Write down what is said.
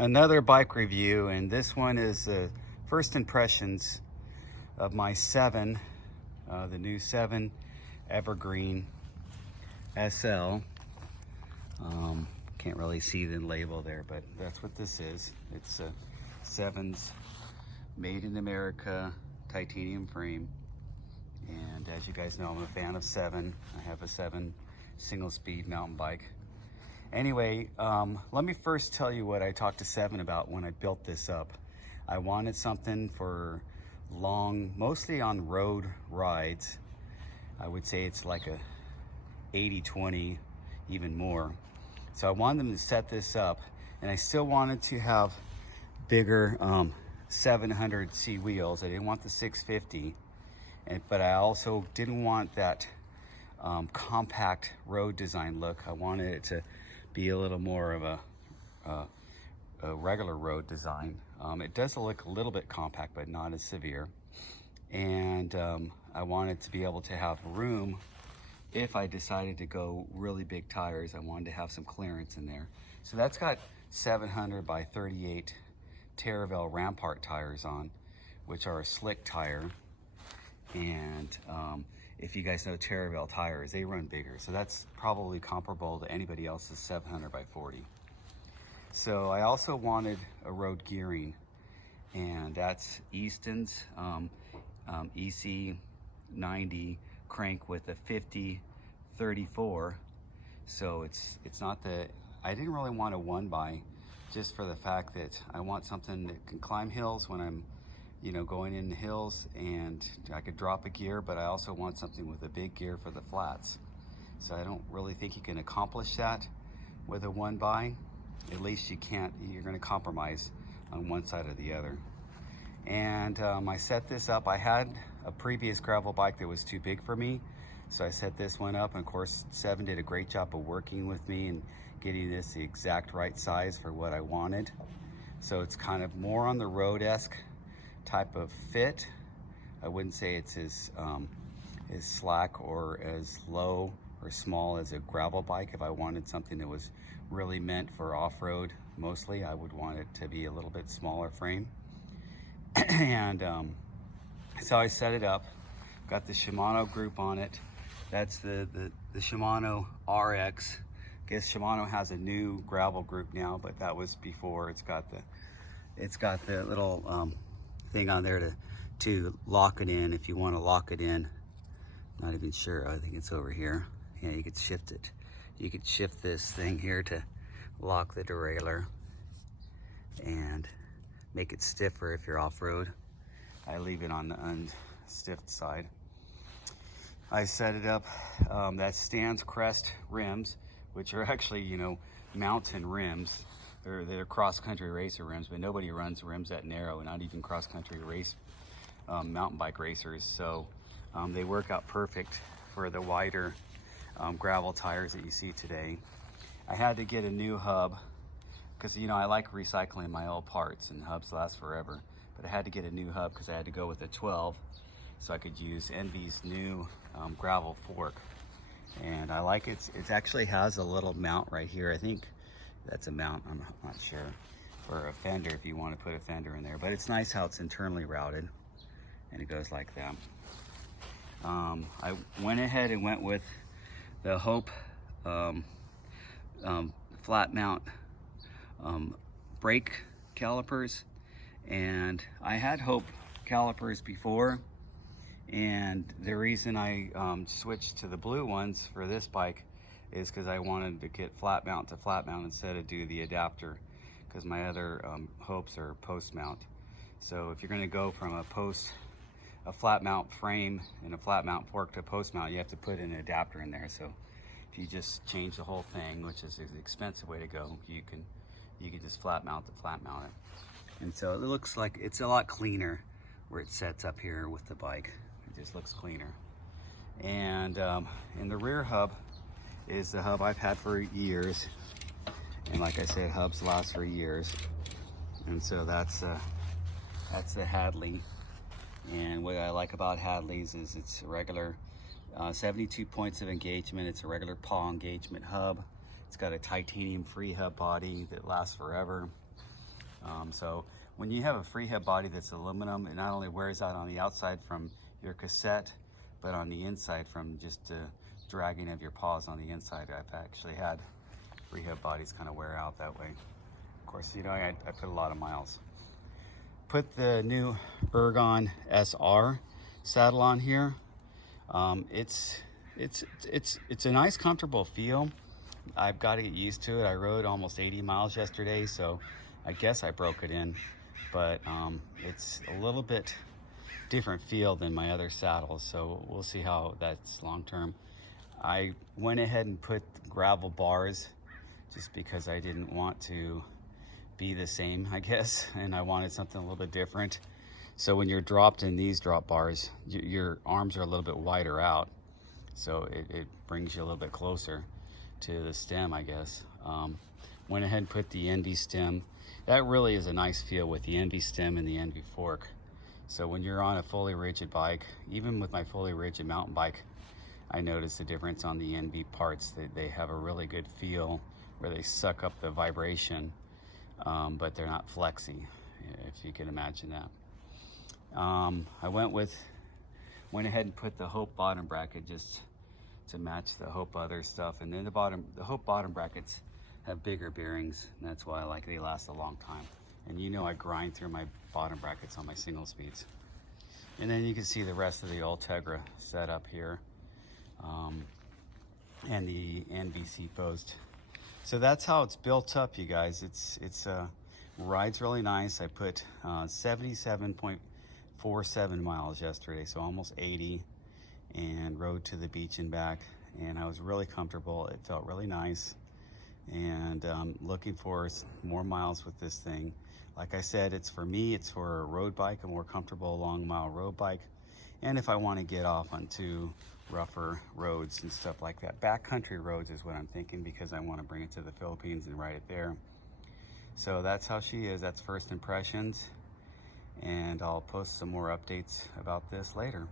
Another bike review, and this one is first impressions of my Seven, the new Seven Evergreen SL. Can't really see the label there, but that's what this is. It's Seven's made in America titanium frame, and as you guys know, I'm a fan of Seven. I have a Seven single speed mountain bike. Anyway, let me first tell you what I talked to Seven about when I built this up. I wanted something for long, mostly on road rides. I would say it's like a 80-20, even more. So I wanted them to set this up, and I still wanted to have bigger 700C wheels. I didn't want the 650, but I also didn't want that compact road design look. I wanted it to be a little more of a regular road design. It does look a little bit compact, but not as severe. And I wanted to be able to have room if I decided to go really big tires. I wanted to have some clearance in there. So that's got 700 by 38 Terravel Rampart tires on, which are a slick tire. And if you guys know Terravel tires, they run bigger. So that's probably comparable to anybody else's 700 by 40. So I also wanted a road gearing, and that's Easton's EC90 crank with a 50-34. So it's not the, I didn't really want a one by, just for the fact that I want something that can climb hills when I'm going in the hills, and I could drop a gear, but I also want something with a big gear for the flats. So I don't really think you can accomplish that with a one by. At least you can't, you're gonna compromise on one side or the other. And I set this up. I had a previous gravel bike that was too big for me, so I set this one up, and of course Seven did a great job of working with me and getting this the exact right size for what I wanted. So it's kind of more on the road-esque type of fit. I wouldn't say it's as slack or as low or small as a gravel bike. If I wanted something that was really meant for off-road mostly, I would want it to be a little bit smaller frame. And so I set it up, got the Shimano group on it. That's the Shimano RX. I guess Shimano has a new gravel group now, but that was before. It's got the little thing on there to lock it in if you want to lock it in. Not even sure. I think it's over here. Yeah, you could shift it. You could shift this thing here to lock the derailleur and make it stiffer if you're off-road. I leave it on the unstiffed side. I set it up. That Stan's Crest rims, which are actually, mountain rims. They're cross-country racer rims, but nobody runs rims that narrow, not even cross-country race mountain bike racers. So they work out perfect for the wider gravel tires that you see today. I had to get a new hub because I like recycling my old parts, and hubs last forever. But I had to get a new hub because I had to go with a 12, so I could use ENVE's new gravel fork. And I like it. It actually has a little mount right here. I think that's a mount, I'm not sure, for a fender if you want to put a fender in there. But it's nice how it's internally routed, and it goes like that. I went ahead and went with the Hope flat mount brake calipers, and I had Hope calipers before, and the reason I switched to the blue ones for this bike is because I wanted to get flat mount to flat mount instead of do the adapter, because my other Hopes are post mount. So if you're going to go from a flat mount frame and a flat mount fork to post mount, you have to put an adapter in there. So if you just change the whole thing, which is an expensive way to go, you can just flat mount to flat mount it. And so it looks like it's a lot cleaner where it sets up here with the bike. It just looks cleaner. And in the rear hub is the hub I've had for years, and like I said, hubs last for years. And so that's the Hadley. And what I like about Hadley's is it's a regular 72 points of engagement. It's a regular paw engagement hub. It's got a titanium free hub body that lasts forever. So when you have a freehead body that's aluminum, it not only wears out on the outside from your cassette, but on the inside from just dragging of your paws on the inside. I've actually had freehead bodies kind of wear out that way. Of course, you know, I put a lot of miles. Put the new Ergon SR saddle on here. It's a nice, comfortable feel. I've got to get used to it. I rode almost 80 miles yesterday, so I guess I broke it in, but it's a little bit different feel than my other saddles, so we'll see how that's long term. I went ahead and put gravel bars just because I didn't want to be the same, I guess, and I wanted something a little bit different. So when you're dropped in these drop bars, your arms are a little bit wider out, so it brings you a little bit closer to the stem, I guess. Went ahead and put the ENVE stem. That really is a nice feel with the ENVE stem and the ENVE fork. So when you're on a fully rigid bike, even with my fully rigid mountain bike, I noticed the difference on the ENVE parts. They have a really good feel where they suck up the vibration, but they're not flexy, if you can imagine that. I went ahead and put the Hope bottom bracket just to match the Hope other stuff, and then the Hope bottom brackets have bigger bearings, and that's why they last a long time. And you know, I grind through my bottom brackets on my single speeds. And then you can see the rest of the Ultegra setup here, and the NVC post. So that's how it's built up, you guys. It's rides really nice. I put 77.47 miles yesterday, so almost 80, and rode to the beach and back, and I was really comfortable. It felt really nice, and looking for more miles with this thing. Like I said, it's for me, it's for a road bike, a more comfortable long mile road bike, and if I want to get off onto rougher roads and stuff like that. Backcountry roads is what I'm thinking, because I want to bring it to the Philippines and ride it there. So that's how she is. That's first impressions, and I'll post some more updates about this later.